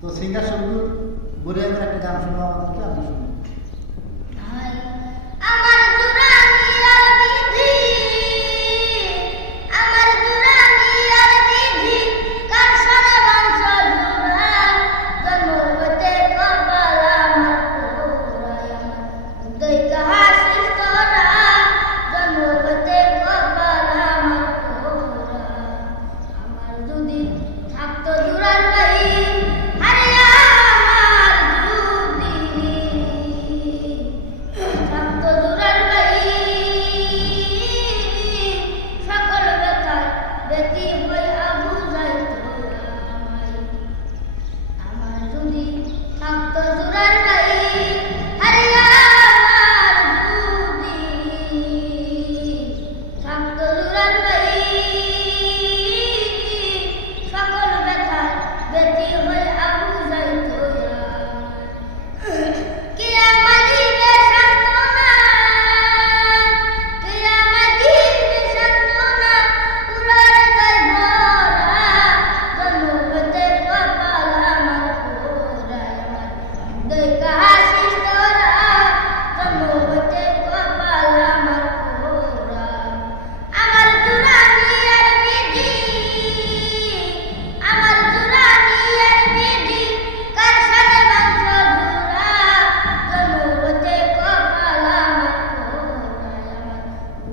তো সিঙ্গার শব্দ বরিয়া একটা গান শুনব আমাদেরকে আমরা শুনব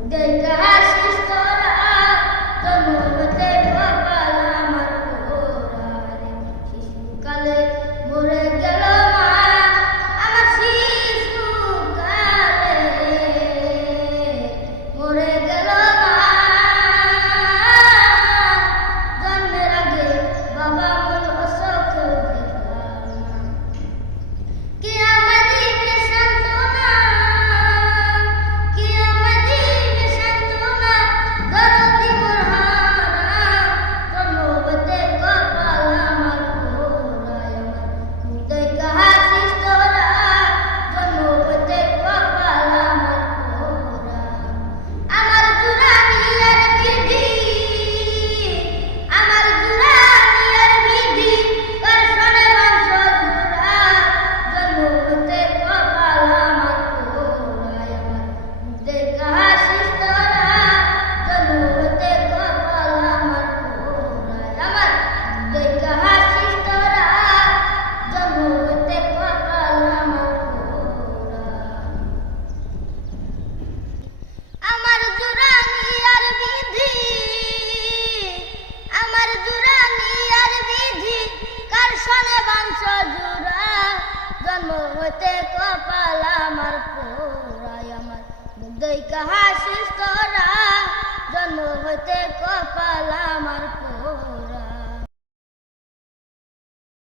The guy হতে কপাল আমার পোড়াই আমার। মুদই কাহাসিস তোরা জন্ম হতে কপাল আমার পোড়া